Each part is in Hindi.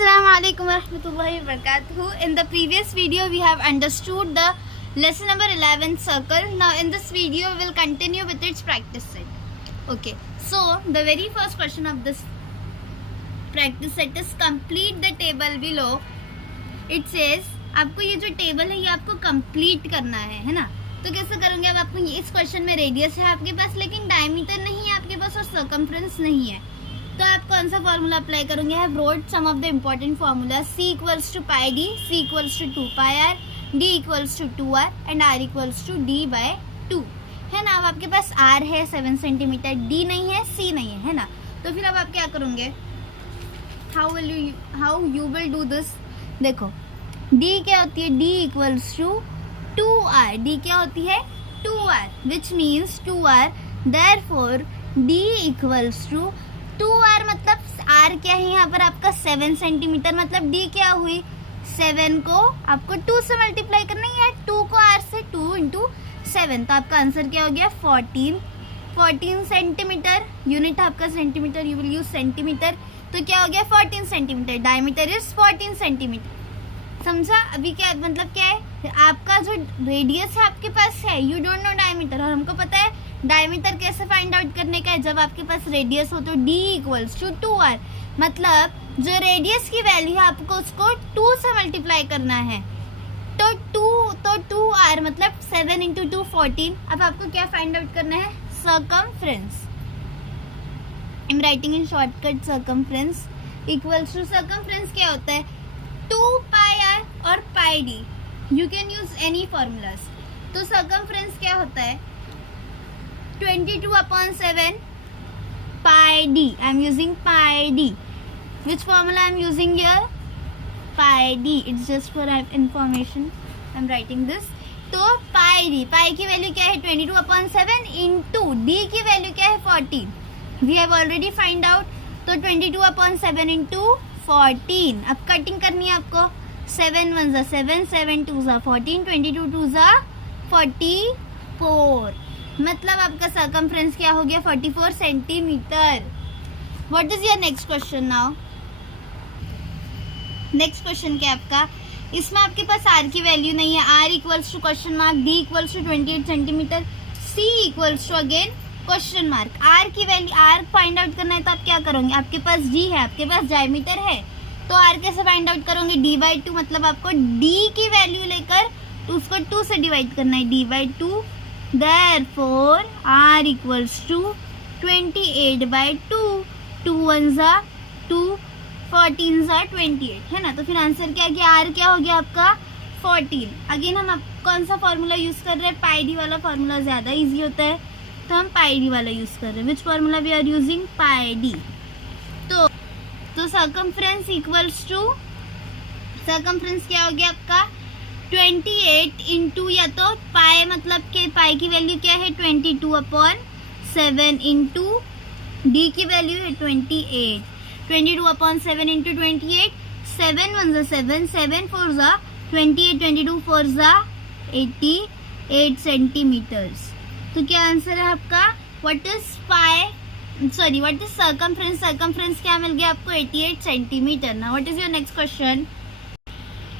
Assalamualaikum warahmatullahi wabarakatuh. In the previous video we have understood the lesson number 11 circle. Now in this video we will continue with its practice set. Okay, so the very first question of this practice set is complete the table below. It says आपको ये जो टेबल है ये आपको कंप्लीट करना है ना. तो कैसे करोगे? अब आपको इस क्वेश्चन में रेडियस है आपके पास लेकिन डायमीटर नहीं है आपके पास और सर्कमफ्रेंस नहीं है. तो आप कौन सा फॉर्मूला अप्लाई करोगे? Have wrote some of the important formula. C equals to pi D, C equals to 2 pi R, D equals to 2r and R equals to D by 2 है ना. अब आपके पास R है 7 सेंटीमीटर, D नहीं है, C नहीं है ना. तो फिर अब आप क्या करोगे? How you will do this? देखो D क्या होती है? D equals to 2r. D क्या होती है? 2r which means 2r. Therefore D equals to 2r मतलब r क्या है यहाँ पर आपका 7 सेंटीमीटर. मतलब D क्या हुई? 7 को आपको 2 से मल्टीप्लाई करना है, 2 को r से 2 इंटू 7. तो आपका आंसर क्या हो गया? 14 सेंटीमीटर. यूनिट आपका centimetre, you will use centimetre. तो क्या हो गया? 14 सेंटीमीटर. Diameter is 14 centimetre. समझा? अभी क्या मतलब क्या है? आपका जो रेडियस है आपके पास है, यू डोंट नो डायमीटर, और हमको पता है डायमीटर कैसे फाइंड आउट करने का है. जब आपके पास रेडियस हो तो D इक्वल्स टू 2r. मतलब जो रेडियस की वैल्यू है आपको उसको 2 से मल्टीप्लाई करना है. तो 2r मतलब 7 इंटू 2 14. अब आपको क्या फाइंड आउट करना है? Circumference. I am writing in shortcut. Circumference equals to, circumference क्या होता है? 2 पाई आर और pi D. You can use any formulas. तो सर्कमफ्रेंस क्या होता है? 22/7 pi d. I am using pi d. Which formula I am using here? Pi d. It's just for information. I am writing this. तो pi d. pi की वैल्यू क्या है? 22/7 इंटू d की वैल्यू क्या है? 14. We have already find out. तो 22/7 इंटू 14. अब कटिंग करनी है आपको. 7 1 ज़ा 7, 7 2 ज़ा 14, 22 2 ज़ा 44. मतलब आपका सर्कमफ्रेंस क्या हो गया? 44 centimetre. What is your next question now? Next question क्या आपका? इसमें आपके पास r की वैल्यू नहीं है. r equals to question mark, D equals to 28 centimetre, C equals to again question mark. r की वैल्यू, r फाइंड आउट करना है तो आप क्या करोगे? आपके पास D है, आपके पास डायमीटर है, तो r कैसे फाइंड आउट करोगे? D/2. मतलब आपको D की वैल्यू लेकर तो उसको 2 से डिवाइड करना है. D/2. Therefore r equals to 28/2. 2 1 ज़ा 2, 14 ज़ा 28 है ना. तो फिर आंसर क्या गया? r क्या हो गया आपका? 14. अगेन हम कौन सा फॉर्मूला यूज कर रहे हैं? पाई डी वाला फॉर्मूला ज़्यादा इजी होता है तो हम पाई डी वाला यूज कर रहे हैं. Which formula we are using? Pi D. तो सर्कमफ्रेंस इक्वल्स टू, सर्कमफ्रेंस क्या हो गया आपका? 28 इंटू, या तो पाई मतलब के पाई की वैल्यू क्या है? 22/7 इंटू डी की वैल्यू है 28. 22/7 इंटू 28. 7 1 ज़ा 7, 7 4 ज़ा 28, 22 4 ज़ा 88 सेंटीमीटर्स. तो क्या आंसर है आपका? What is what is circumference? Circumference क्या मिल गया आपको? 88 सेंटीमीटर. ना what is your next question?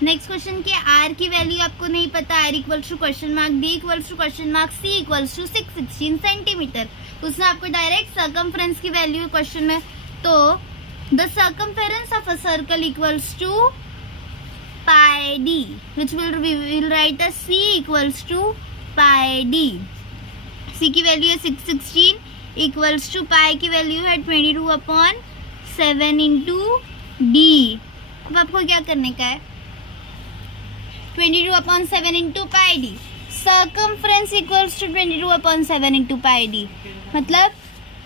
Next question की r की वैल्यू आपको नहीं पता. r equals to question mark, D equals to question mark, C equals to 616 centimetre. उसने आपको डायरेक्ट सर्कमफ्रेंस की वैल्यू क्वेश्चन में. तो the circumference of a circle equals to pi D, which will write a C equals to pi D. C की वैल्यू है 616 इक्वल्स टू पाई की वैल्यू है 22/7 इंटू D. अब आपको क्या करने का है? 22/7 into pi D. Circumference equals to 22/7 into pi D मतलब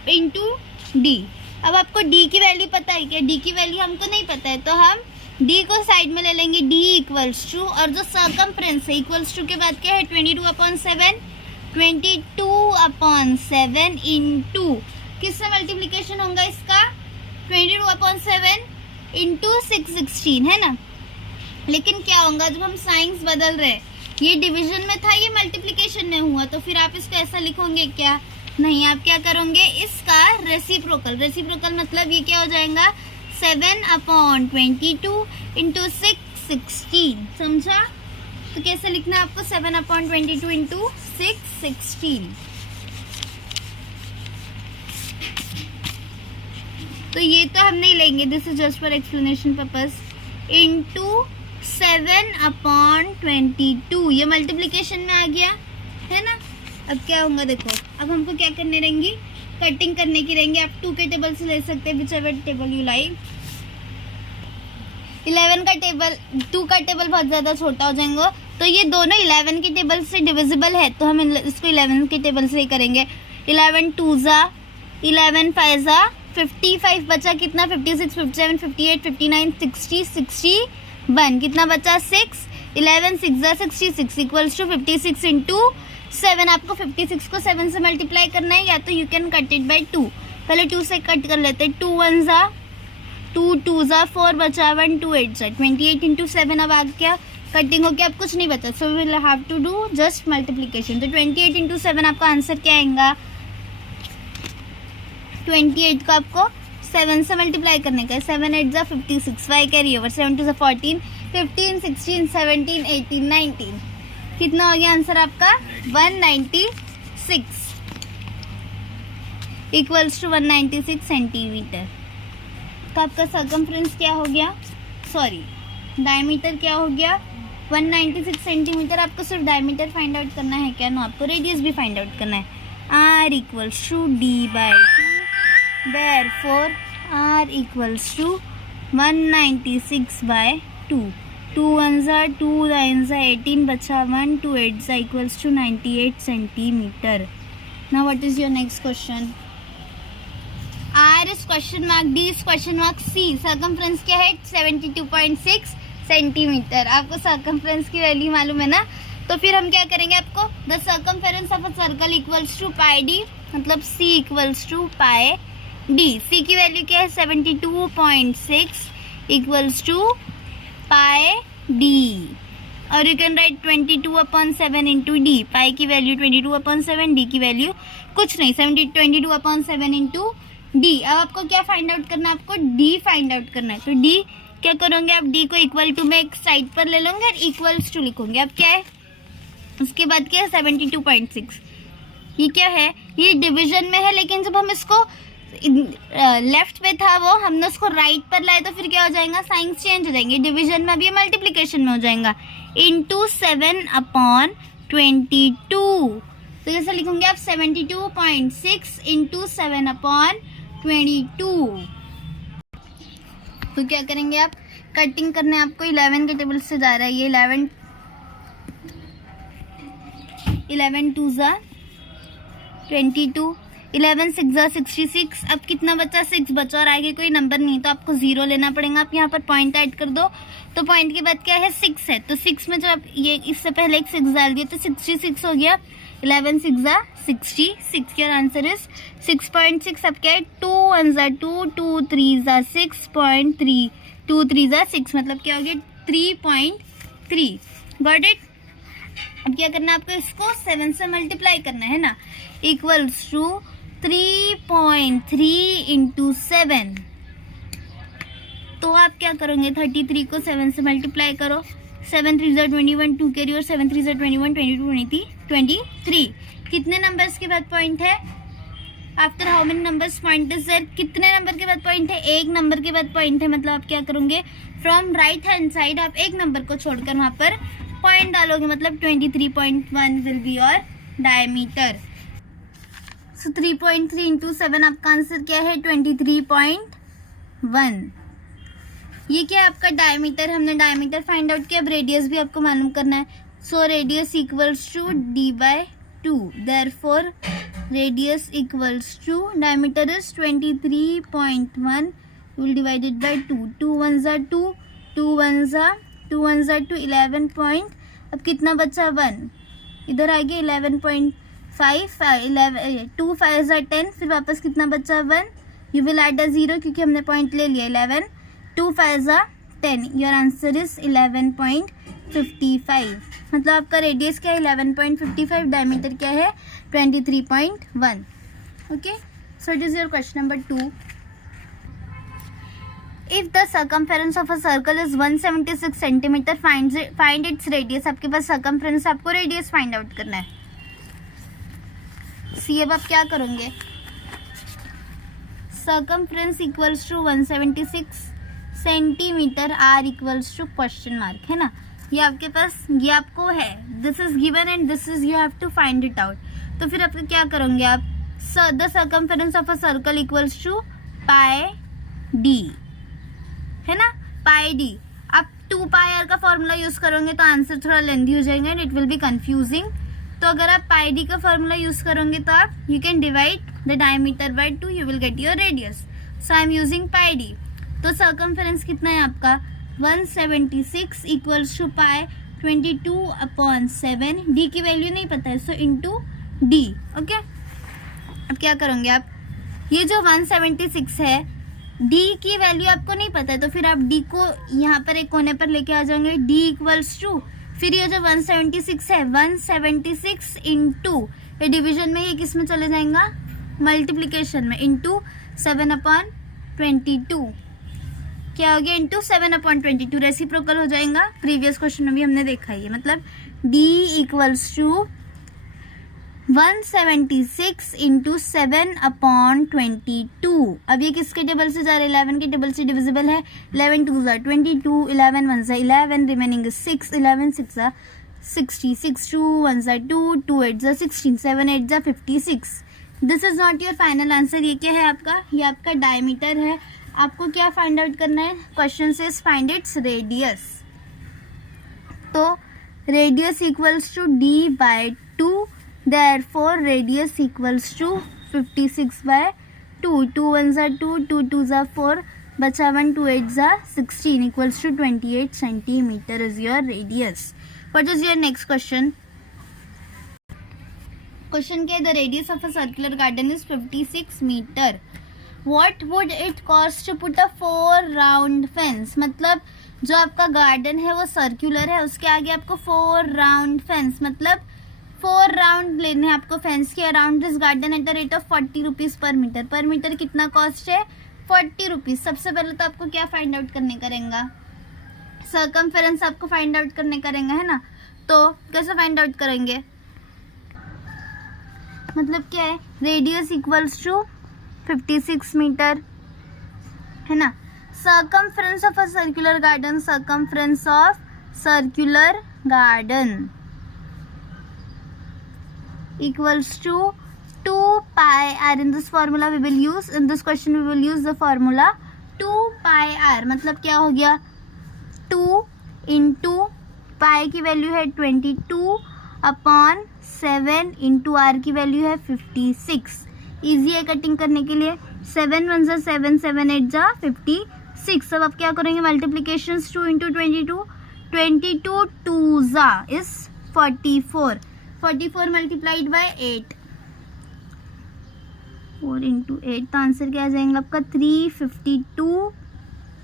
इंटू डी. अब आपको डी की वैल्यू पता है क्या? डी की वैल्यू हमको नहीं पता है तो हम डी को साइड में ले लेंगे. डी इक्वल्स टू, और जो सर्कमफ्रेंस है इक्वल्स टू के बाद क्या है? 22/7 इंटू किससे मल्टीप्लीकेशन होगा इसका? 22/7 इंटू 616 है ना. लेकिन क्या होगा जब हम साइंस बदल रहे? ये डिवीजन में था, ये मल्टीप्लिकेशन में हुआ, तो फिर आप इसको ऐसा लिखोगे क्या? नहीं, आप क्या करोगे? इसका रेसिप्रोकल. रेसिप्रोकल मतलब ये क्या हो जाएगा? 7/22 इंटू 6 16। समझा? तो कैसे लिखना है आपको 7/22 इंटू 6 16। तो ये तो हम नहीं लेंगे, this is just for explanation purpose. Into 7/22, ये मल्टीप्लीकेशन में आ गया है ना। अब क्या होगा देखो, अब हमको क्या करने रहेंगी, कटिंग करने की रहेंगी। आप 2 के टेबल से ले सकते हैं, which ever table you like. 11 का टेबल, 2 का टेबल बहुत ज़्यादा छोटा हो जाएगा, तो ये दोनों 11 के टेबल से डिविजिबल है, तो हम इसको 11 के टेबल से ही करेंगे। 11 2 11 5 55 बचा कितना, 56 57 58 59 60 61 कितना बचा 6। 11 6 66 इक्वल्स टू 56 इंटू 7। आपको 56 को 7 से मल्टीप्लाई करना है, या तो you can cut it by 2। पहले 2 से कट कर लेते हैं। 2 1 2 2 4 बचा 1 2 8 28 इंटू 7। अब आगे क्या कटिंग हो गया, अब कुछ नहीं बचा, so we will have to do just multiplication. तो 28 इंटू 7 आपका आंसर क्या आएगा, 28 को आपको 7 से मल्टीप्लाई करने का है। 7 8 56, 5 कैरी ओवर, 7 2 14 15 16 17 18 19 कितना हो गया आंसर आपका 196 इक्वल्स टू 196 सेंटीमीटर। तो आपका सर्कमफ्रेंस क्या हो गया, सॉरी डायमीटर क्या हो गया 196 सेंटीमीटर। आपको सिर्फ डायमीटर फाइंड आउट करना है क्या, नो आपको रेडियस भी फाइंड आउट करना है। r equals to d/2, therefore r equals to 196/2। 2 1 2 9 18 बचा 1 2 8 equals to 98 centimetre. Now what is your next question. R is question mark, D is question mark, C circumference क्या है 72.6 सेंटीमीटर। आपको सर्कमफ्रेंस की वैल्यू मालूम है ना, तो फिर हम क्या करेंगे, आपको the circumference of a circle equals to pi D, मतलब C equals to pi D. C की वैल्यू क्या है 72.6 इक्वल्स टू पाई डी, और you can write 22/7 into D. Pi की वैल्यू 22/7, डी की वैल्यू कुछ नहीं 22/7 इंटू डी। अब आपको क्या फाइंड आउट करना है, आपको डी फाइंड आउट करना है। तो डी क्या करोगे आप, डी को इक्वल टू में एक साइड पर ले लोगे और इक्वल्स टू लिखोगे। अब क्या है उसके बाद क्या है 72.6, ये क्या है, ये डिवीजन में है, लेकिन जब हम इसको लेफ्ट पे था वो हमने उसको राइट पर लाए, तो फिर क्या हो जाएगा, साइंस चेंज हो जाएंगे। डिवीजन में अभी मल्टीप्लिकेशन में हो जाएगा। इंटू 7/22, तो जैसे लिखोगे आप 72.6 इंटू 7/22। तो क्या करेंगे आप, कटिंग करने आपको 11 के टेबल से जा रहा है, ये 11 2 22 11 6 66। अब कितना बचा 6 बचा, और आगे कोई नंबर नहीं, तो आपको 0 लेना पड़ेगा। आप यहाँ पर पॉइंट ऐड कर दो, तो पॉइंट के बाद क्या है 6 है, तो 6 में जब आप ये इससे पहले एक 6 डाल दिया तो 66 हो गया। 11 6 66, योर आंसर इज 6.6। अब क्या है 2 1 2 2 3 6.3 2 3 6, मतलब क्या हो गया 3.3। Got it. अब क्या करना है आपको, इसको 7 से मल्टीप्लाई करना है ना, इक्वल्स टू 3.3 इंटू 7। तो आप क्या करोगे 33 को 7 से मल्टीप्लाई करो, 7 3 21 2 कैरी और 7 3 21 22 23। कितने नंबर्स के बाद पॉइंट है, after how many numbers point is there, कितने नंबर के बाद पॉइंट है, एक नंबर के बाद पॉइंट है। मतलब आप क्या करोगे, फ्रॉम राइट हैंड साइड आप एक नंबर को छोड़कर वहां पर पॉइंट डालोगे, मतलब 23.1 will be your diameter. So 3.3 into 7 आपका आंसर क्या है 23.1। ये क्या है आपका डायमीटर, हमने डायमीटर फाइंड आउट किया। अब रेडियस भी आपको मालूम करना है। So radius equals to d/2, therefore radius equals to diameter is 23.1, will divided by 2। 2 1 2 2 1 2 1 2 11 point, अब कितना बचा 1, इधर आ गया 11.5 2 5 10, फिर वापस कितना बचा 1, यू विल ऐड अ 0 क्योंकि हमने पॉइंट ले लिया 11 2 5 10, योर आंसर इज 11.55। मतलब आपका रेडियस क्या है 11.55, डायमीटर क्या है 23.1। Okay, so it is your question number 2। If the circumference of a circle is 176 centimetre, find its radius. आपके पास सर्कमफेरेंस, आपको रेडियस फाइंड आउट करना है। सी अब आप क्या करोगे, circumference equals to 176 centimetre, R equals to question mark, है ना। ये आपके पास, ये आपको है, this is given and this is you have to find it out. तो फिर आपको क्या करोगे आप, the circumference of a circle equals to pi D, है ना, पाई डी। आप 2 पाई आर का फॉर्मूला यूज करोगे तो आंसर थोड़ा लेंथी हो जाएगा and it will be confusing. तो अगर आप पाई डी का फॉर्मूला यूज करोगे तो आप you can divide the diameter by 2, you will get your radius. So I am using pi D. तो सर्कमफेरेंस कितना है आपका 176 इक्वल्स टू पाई 22/7। डी की वैल्यू नहीं पता है, सो इनटू डी। ओके, अब क्या करोगे आप, ये जो 176 है, डी की वैल्यू आपको नहीं पता है, तो फिर आप डी को यहाँ पर एक कोने पर लेके आ जाओगे, डी इक्वल्स टू, फिर ये जो 176 है 176 इंटू, ये डिवीजन में, ये किस में चले जाएगा, मल्टीप्लीकेशन में, इंटू 7/22। क्या हो गया, इंटू 7/22, रेसिप्रोकल हो जाएगा। प्रीवियस क्वेश्चन में भी हमने देखा है, मतलब D इक्वल्स टू 176 इंटू 7/22। अब ये किसके टेबल से जा रहे हैं, 11 के टेबल से डिविजिबल है। 11 2 ज़ा 22, 11 1 ज़ा 11, रिमेनिंग 6, 11 6 ज़ा 60, 6 2 1 ज़ा 2, 2 8 ज़ा 16, 7 8 ज़ा 56। This is not your final answer. ये क्या है आपका, ये आपका डायमीटर है। आपको क्या फाइंड आउट करना है, क्वेश्चन से फाइंड इट्स रेडियस। तो radius equals to D by 2, therefore radius equals to 56/2, 2 1 ज़ा 2, 2 2 ज़ा 4, बचा 1, 2 8 ज़ा 16 equals to 28 centimeter is your radius. What is your next question? Question क्या है, the radius of a circular garden is 56 meter. What would it cost to put a 4 round fence? मतलब जो आपका गार्डन है वो सर्कुलर है, उसके आगे आपको 4 राउंड फेंस, मतलब 4 राउंड लेने हैं आपको फेंस के around this garden at the rate of 40 rupees पर मीटर। पर मीटर कितना कॉस्ट है, 40 रुपीज़। सबसे पहले तो आपको क्या फाइंड आउट करने करेंगे, सर्कमफेरेंस आपको फाइंड आउट करने करेंगे, है ना। तो कैसे फाइंड आउट करेंगे, मतलब क्या है, रेडियस इक्वल्स टू 56 मीटर, है ना। Circumference of a circular garden, circumference of circular garden equals to 2 pi r. In this formula we will use, in this question we will use the formula 2 pi r। मतलब क्या हो गया, 2 इंटू पाई की वैल्यू है 22/7 इंटू आर की वैल्यू है 56। ईजी है कटिंग करने के लिए। 7 1 ज़ा 7, 7 8 ज़ा 56। अब आप क्या करेंगे, मल्टीप्लीकेशन 2 इंटू 22, 22 2 ज़ा इज 44, 44 मल्टीप्लाइड बाय 8, 4 इंटू 8, तो आंसर क्या आ जाएगा आपका 352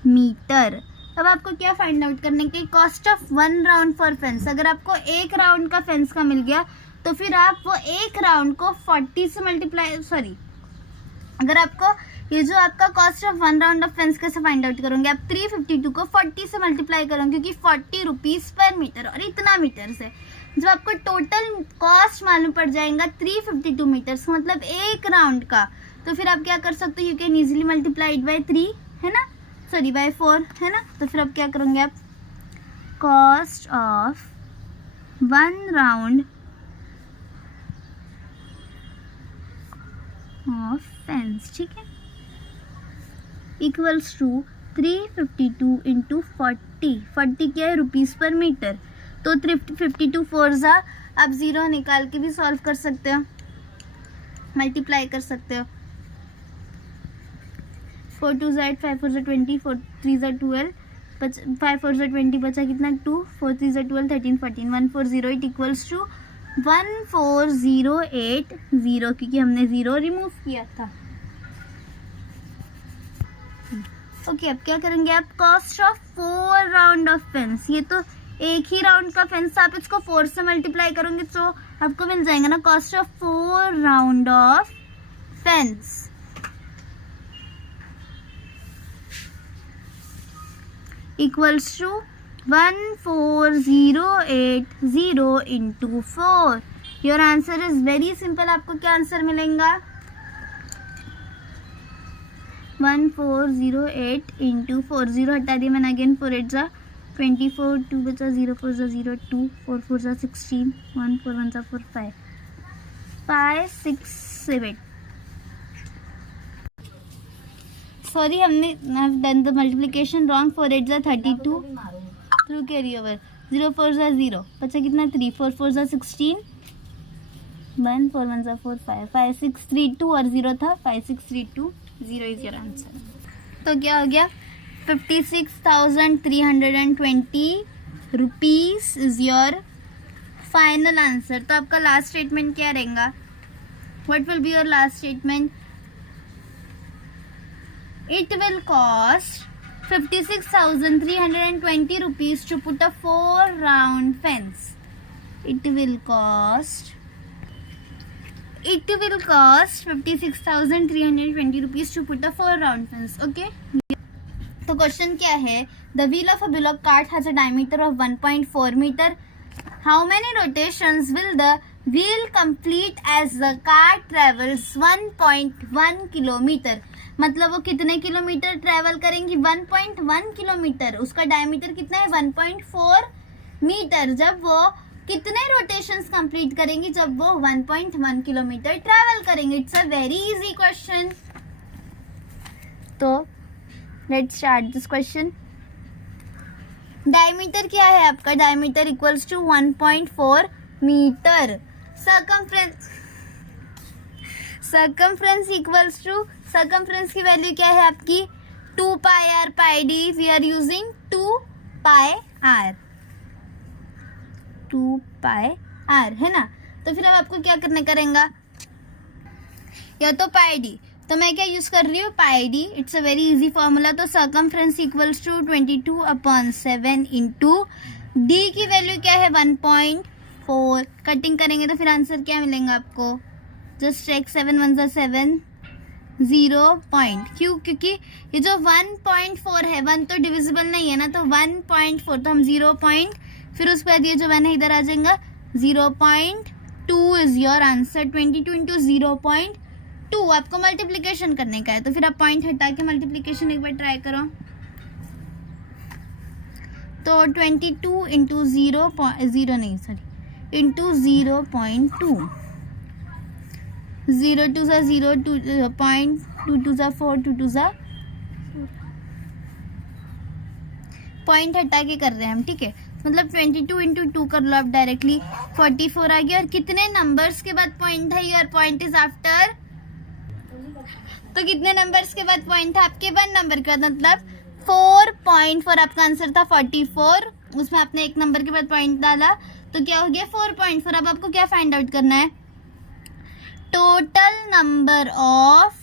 मीटर। अब आपको क्या फाइंड आउट करने के, cost of 1 round for fence. अगर आपको 1 राउंड का फेंस का मिल गया तो फिर आप वो 1 राउंड को 40 से मल्टीप्लाई, सॉरी, अगर आपको ये जो आपका cost of 1 round off fence कैसे फाइंड आउट करोगे, आप 352 को 40 से मल्टीप्लाई करोगे, क्योंकि 40 रुपीज़ पर मीटर और इतना मीटर से जब आपको टोटल कॉस्ट मालूम पड़ जाएगा 352 मीटर्स, मतलब 1 राउंड का, तो फिर आप क्या कर सकते हो, you can easily multiplied by 3, है ना, सॉरी बाय 4, है ना। तो फिर आप क्या करोगे, आप cost of 1 round off fence, ठीक है, इक्वल्स टू 352 इंटू 40 क्या है, रुपीज़ पर मीटर। तो 352 4 ज़ा, आप 0 निकाल के भी सॉल्व कर सकते हो, मल्टीप्लाई कर सकते हो। 4 2 ज़ा 8, 5 4 ज़ा 20, 4 3 ज़ा 12, 5 4 ज़ा 20, बचा कितना 2, 4 3 ज़ा 12, 13 14, 1408 इक्वल्स टू 1408 0, क्योंकि हमने 0 रिमूव किया था। ओके, अब क्या करेंगे आप, cost of 4 round off fence. ये तो एक ही राउंड का फेंस, आप इसको 4 से मल्टीप्लाई करोगे तो आपको मिल जाएगा ना, cost of 4 round off fence. Equals to 1408 into 4। Your answer is very simple. आपको क्या आंसर मिलेगा? 1408 इंटू 4। 0 हटा दिया मैंने, अगेन 4 8 जा 24, 2 बचा, 0 4 जा 0, 2 4 4 जा 16, 1 4 1 जा 4 5 5 6 7। सॉरी, हमने डन द मल्टीप्लिकेशन रॉन्ग। 4 8 जा 32, थ्रू कैरी ओवर, 0 4 जा 0, बचा कितना 3, 4 4 जा 16, 1 4 1 जा 4 5 5 6 3 2 और 0 था, 5 6 3 2 0 इज योर आंसर। तो क्या हो गया? 56,320 rupees is your final answer. तो आपका लास्ट स्टेटमेंट क्या रहेगा? What will be your last statement? It will cost 56,320 rupees to put a 4-round fence. It will cost 56,320 rupees to put a 4-round fence. Okay. तो क्वेश्चन क्या है? The wheel of a bullock cart has a diameter of 1.4 meter. How many rotations will the wheel complete as the cart travels 1.1 kilometer? मतलब वो कितने किलोमीटर ट्रेवल करेंगी? 1.1 किलोमीटर। उसका डायमीटर कितना है? 1.4 मीटर। जब वो कितने रोटेशंस कंप्लीट करेंगी? जब वो 1.1 किलोमीटर ट्रेवल करेंगे। It's a very easy question. तो let's start this question. Diameter क्या है आपका? Diameter equals to 1.4 metre. Circumference equals to, circumference की वैल्यू क्या है आपकी? 2 pi R pi D. We are using 2 pi R, 2 pi R, है ना। तो फिर अब आपको क्या करने करेंगे? या तो पाई डी, तो मैं क्या यूज कर रही हूँ? Pi D. It's a very easy formula. तो circumference equals to 22/7 into D की वैल्यू क्या है? 1.4। कटिंग करेंगे तो फिर आंसर क्या मिलेगा आपको? जस्ट चेक, 7 1 जा 7, 0 पॉइंट। क्यों? क्योंकि ये जो 1.4 है, 1 तो डिविजिबल नहीं है ना, तो 1.4, तो हम 0 पॉइंट, फिर उसके बाद ये जो 1 है इधर आ जाएगा, 0.2 इज योर आंसर। 22 इंटू 0.2 आपको मल्टीप्लीकेशन करने का है। तो फिर आप पॉइंट हटा के मल्टीप्लीकेशन एक बार ट्राई करो। तो 22 इंटू 0 नहीं, सॉरी, इंटू 0.2, 0 2 जा 0, 2 2 जा 4, 2 2 जा, पॉइंट हटा के कर रहे हैं हम, ठीक है। मतलब 22 इंटू 2 कर लो आप डायरेक्टली, 44 आ गया। और कितने नंबर्स के बाद पॉइंट है? योर पॉइंट इज आफ्टर, तो कितने नंबर्स के बाद पॉइंट है आपके? 1 नंबर के बाद, मतलब 4.4 आपका आंसर था। 44, उसमें आपने एक नंबर के बाद पॉइंट डाला, तो क्या हो गया? 4.4। अब आपको क्या फाइंड आउट करना है? टोटल नंबर ऑफ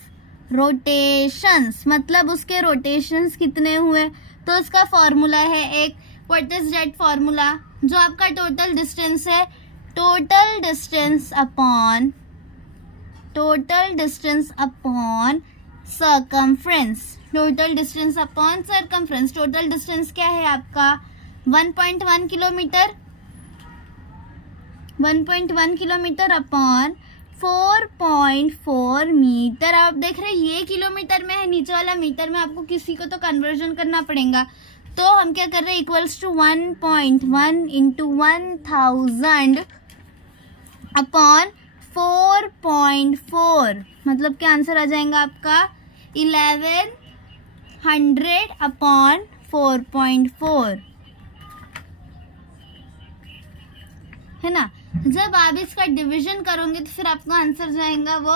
रोटेशंस, मतलब उसके रोटेशंस कितने हुए। तो उसका फॉर्मूला है एक, व्हाट इज दैट फॉर्मूला? जो आपका टोटल डिस्टेंस है, total distance upon circumference, total distance upon circumference. Total distance क्या है आपका? 1.1 किलोमीटर, 1.1 किलोमीटर अपॉन 4.4 मीटर। आप देख रहे हैं ये किलोमीटर में है, नीचे वाला मीटर में, आपको किसी को तो कन्वर्जन करना पड़ेगा। तो हम क्या कर रहे हैं? इक्वल्स टू 1.1 इंटू 1000 अपॉन 4.4, मतलब क्या आंसर आ जाएगा आपका? 1100 अपॉन 4.4, है ना। जब आप इसका डिवीजन करोगे तो फिर आपका आंसर जाएगा वो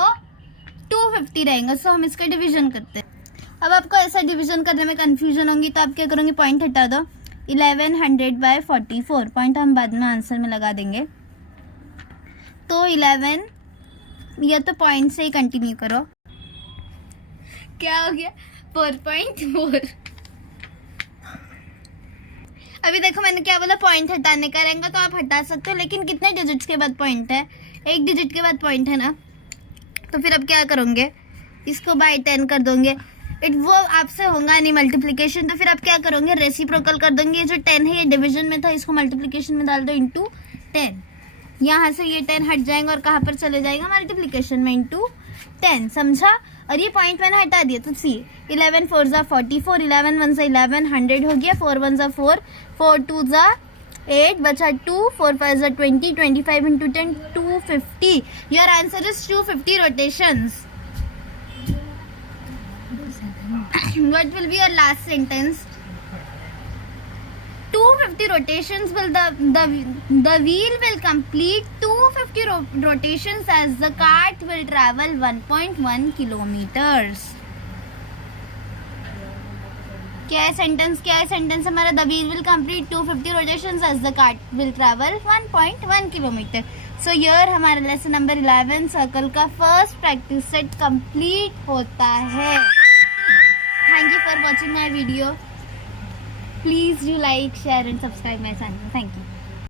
250 रहेगा। सो हम इसका डिवीजन करते हैं। अब आपको ऐसा डिवीजन करने में कंफ्यूजन होगी, तो आप क्या करोगे? पॉइंट हटा दो। 1100/44, पॉइंट हम बाद में आंसर में लगा देंगे। तो 11, या तो पॉइंट से ही कंटिन्यू करो। क्या हो गया? 4.4। अभी देखो मैंने क्या बोला? पॉइंट हटाने का रहेगा, तो आप हटा सकते हो, लेकिन कितने डिजिट्स के बाद पॉइंट है? 1 डिजिट के बाद पॉइंट है ना। तो फिर अब क्या करोगे? इसको बाय 10 कर दोगे। वो आपसे होगा नहीं मल्टीप्लिकेशन, तो फिर आप क्या करोगे, रेसिप्रोकल कर दोगे। ये जो 10 है ये डिवीजन में था, इसको मल्टीप्लिकेशन में डाल दो इंटू 10। यहाँ से ये 10 हट जाएगा और कहाँ पर चले जाएगा, मल्टीप्लिकेशन में इंटू 10, समझा। और ये पॉइंट मैंने हटा दिया, तो सी 11 4 ज़ा 44, 11 1 ज़ा 11, 100 हो गया, 4 1 ज़ा 4, 4 2 ज़ा 8, बचा 2, 4 5 ज़ा 20, 25 into 10 250। Your answer is 250 rotations. What will be your last sentence? 250 rotations will the wheel will complete 250 rotations as the cart will travel 1.1 kilometers. क्या है सेंटेंस, क्या है सेंटेंस हमारा, the wheel will complete 250 rotations as the cart will travel 1.1 kilometre. So here हमारा लेसन नंबर 11 सर्कल का फर्स्ट प्रैक्टिस सेट कंप्लीट होता है। Thank you for watching my video. Please do like, share and subscribe my channel. Thank you.